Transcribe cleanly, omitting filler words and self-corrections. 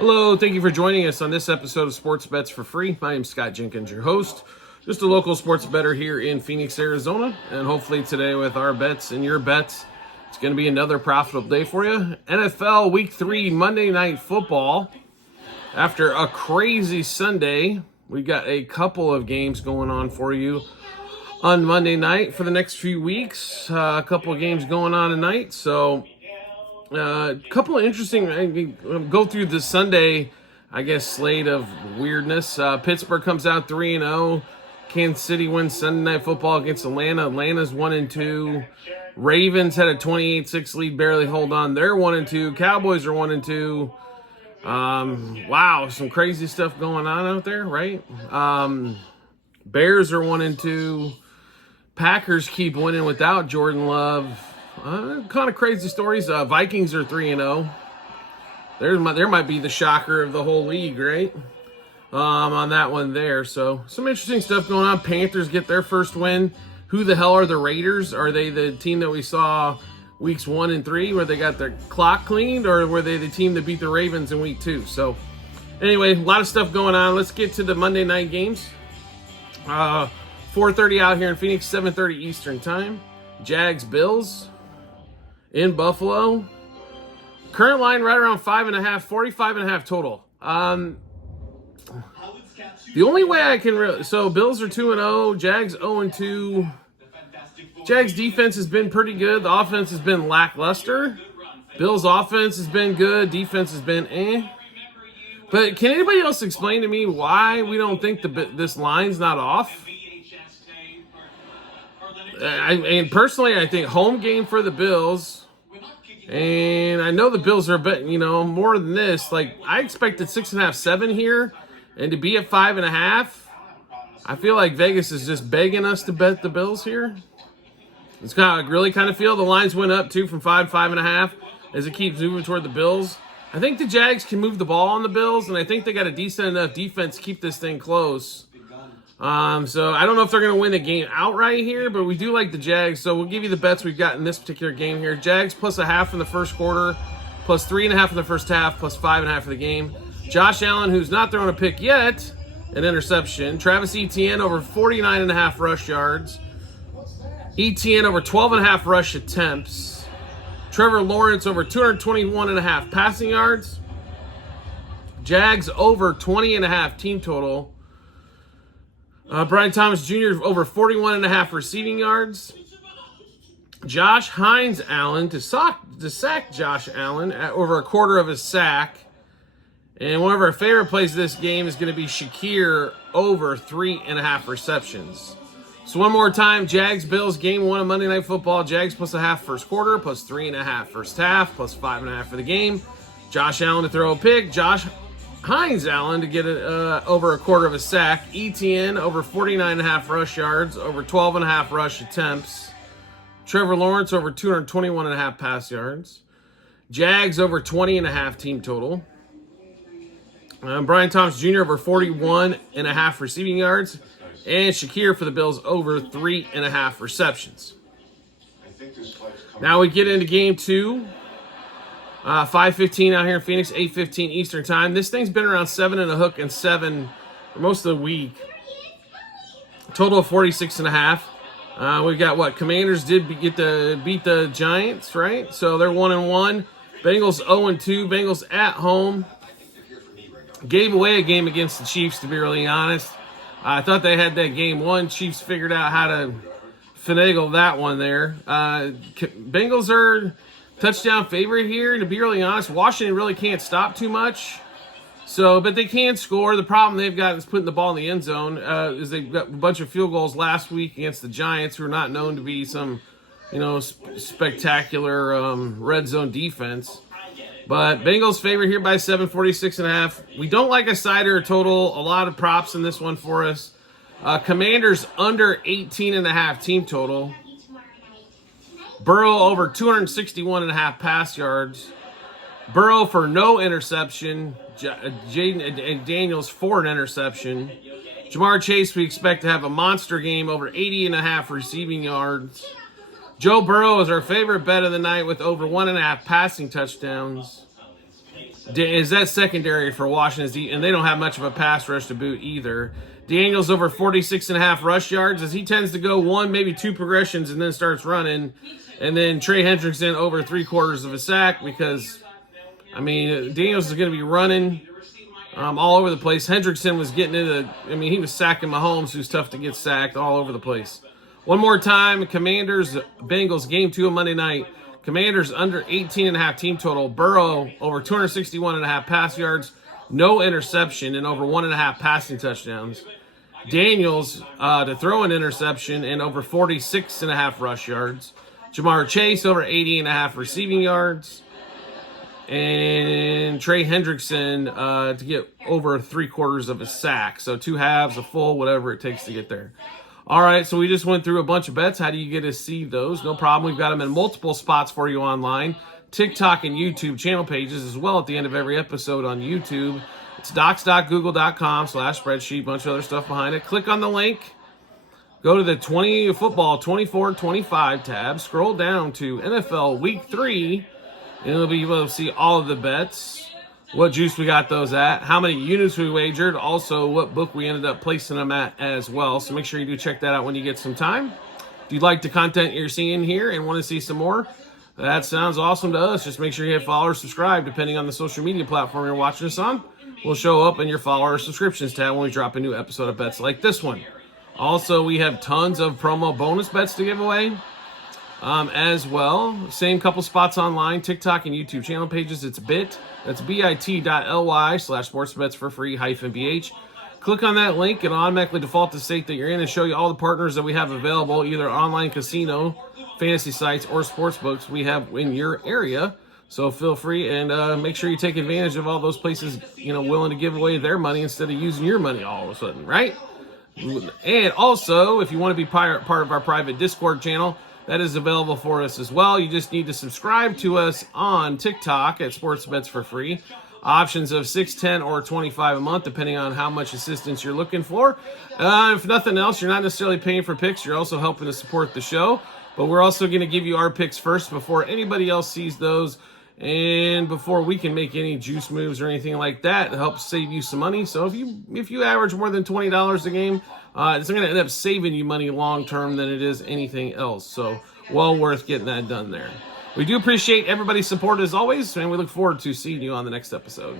Hello, thank you for joining us on this episode of Sports Bets for Free. My name's Scott Jenkins, your host. Just a local sports bettor here in Phoenix, Arizona. And hopefully today with our bets and your bets, it's going to be another profitable day for you. NFL Week 3 Monday Night Football. After a crazy Sunday, we got a couple of games going on for you on Monday night for the next few weeks. A couple of games going on tonight. So a couple of interesting, go through the Sunday, I guess, slate of weirdness. Pittsburgh comes out 3-0. Kansas City wins Sunday Night Football against Atlanta. Atlanta's 1-2. Ravens had a 28-6 lead, barely hold on. They're 1-2. Cowboys are 1-2. Wow, some crazy stuff going on out there, right? Bears are 1-2. Packers keep winning without Jordan Love. Kind of crazy stories. Vikings are 3-0. There might be the shocker of the whole league, right? On that one there. So some interesting stuff going on. Panthers get their first win. Who the hell are the Raiders? Are they the team that we saw weeks 1 and 3 where they got their clock cleaned, or were they the team that beat the Ravens in week 2? So anyway, a lot of stuff going on. Let's get to the Monday night games. 4:30 out here in Phoenix, 7:30 Eastern time. Jags Bills in Buffalo. Current line right around 5.5, 45.5 total. The only way I can really, so Bills are 2-0, Jags 0-2. Jags defense has been pretty good. The offense has been lackluster. Bills offense has been good. Defense has been eh. But can anybody else explain to me why we don't think this line's not off? And personally, I think home game for the Bills. And I know the Bills are betting, more than this. Like, I expected 6.5, 7 here. And to be at 5.5, I feel like Vegas is just begging us to bet the Bills here. It's kind of really kind of feel the lines went up too from 5 to 5.5 as it keeps moving toward the Bills. I think the Jags can move the ball on the Bills, and I think they got a decent enough defense to keep this thing close. So I don't know if they're going to win the game outright here, but we do like the Jags. So we'll give you the bets we've got in this particular game here. Jags plus 0.5 in the first quarter, plus 3.5 in the first half, plus 5.5 for the game. Josh Allen, who's not throwing a pick yet, an interception. Travis Etienne over 49.5 rush yards. Etienne over 12.5 rush attempts. Trevor Lawrence over 221.5 passing yards. Jags over 20.5 team total. Brian Thomas Jr. over 41.5 receiving yards. Josh Hines Allen to sack Josh Allen at over a quarter of a sack. And one of our favorite plays of this game is going to be Shakir over 3.5 receptions. So one more time, Jags Bills game 1 of Monday Night Football. Jags plus 0.5 first quarter, plus 3.5 first half, plus 5.5 for the game. Josh Allen to throw a pick. Josh Hines Allen to get over a quarter of a sack. Etienne over 49.5 rush yards, over 12.5 rush attempts. Trevor Lawrence over 221.5 pass yards. Jags over 20.5 team total. Brian Thomas Jr. over 41.5 receiving yards. And Shakir for the Bills over 3.5 receptions. Now we get into game 2. 5:15 out here in Phoenix, 8:15 Eastern time. This thing's been around 7 and a hook and 7 for most of the week. Total of 46.5. We got what? Commanders did beat the Giants, right? So they're 1-1. Bengals 0-2. Bengals at home. Gave away a game against the Chiefs, to be really honest. I thought they had that game won. Chiefs figured out how to finagle that one there. Bengals are touchdown favorite here. To be really honest, Washington really can't stop too much. But they can score. The problem they've got is putting the ball in the end zone. Is they've got a bunch of field goals last week against the Giants, who are not known to be some, spectacular red zone defense. But Bengals favorite here by 7, 46.5. We don't like a side or a total. A lot of props in this one for us. Commanders under 18.5 team total. Burrow over 261.5 pass yards. Burrow for no interception. Jaden Daniels for an interception. Jamar Chase, we expect to have a monster game over 80.5 receiving yards. Joe Burrow is our favorite bet of the night with over 1.5 passing touchdowns. is that secondary for Washington, and they don't have much of a pass rush to boot either. Daniels over 46.5 rush yards, as he tends to go one, maybe two progressions and then starts running. And then Trey Hendrickson over 3/4 of a sack because, I mean, Daniels is going to be running all over the place. Hendrickson was getting he was sacking Mahomes, who's tough to get sacked all over the place. One more time, Commanders, Bengals, game 2 of Monday night. Commanders under 18.5 team total. Burrow over 261.5 pass yards, no interception, and over 1.5 passing touchdowns. Daniels to throw an interception and over 46.5 rush yards. Jamar Chase over 80.5 receiving yards. And Trey Hendrickson to get over 3/4 of a sack. So 2 halves, a full, whatever it takes to get there. All right, so we just went through a bunch of bets. How do you get to see those? No problem. We've got them in multiple spots for you online. TikTok and YouTube channel pages as well at the end of every episode on YouTube. It's docs.google.com/spreadsheet. Bunch of other stuff behind it. Click on the link. Go to the football 24-25 tab. Scroll down to NFL Week 3. And you'll be able to see all of the bets. What juice we got those at, how many units we wagered, also what book we ended up placing them at as well. So make sure you do check that out when you get some time. If you like the content you're seeing here and want to see some more, that sounds awesome to us. Just make sure you hit follow or subscribe depending on the social media platform you're watching us on. We'll show up in your follow or subscriptions tab when we drop a new episode of bets like this one. Also, we have tons of promo bonus bets to give away. As well, same couple spots online, TikTok and YouTube channel pages. It's that's bit.ly/sportsbets for free -bh. Click on that link and automatically default to the state that you're in and show you all the partners that we have available, either online casino, fantasy sites, or sports books we have in your area. So feel free and make sure you take advantage of all those places, willing to give away their money instead of using your money all of a sudden, right? And also, if you want to be part of our private Discord channel, that is available for us as well. You just need to subscribe to us on TikTok at Sports Bets for free. Options of $6, $10, or $25 a month, depending on how much assistance you're looking for. If nothing else, you're not necessarily paying for picks. You're also helping to support the show. But we're also going to give you our picks first before anybody else sees those. And before we can make any juice moves or anything like that, it helps save you some money. So if you average more than $20 a game, it's going to end up saving you money long term than it is anything else. So well worth getting that done there. We do appreciate everybody's support as always, and we look forward to seeing you on the next episode.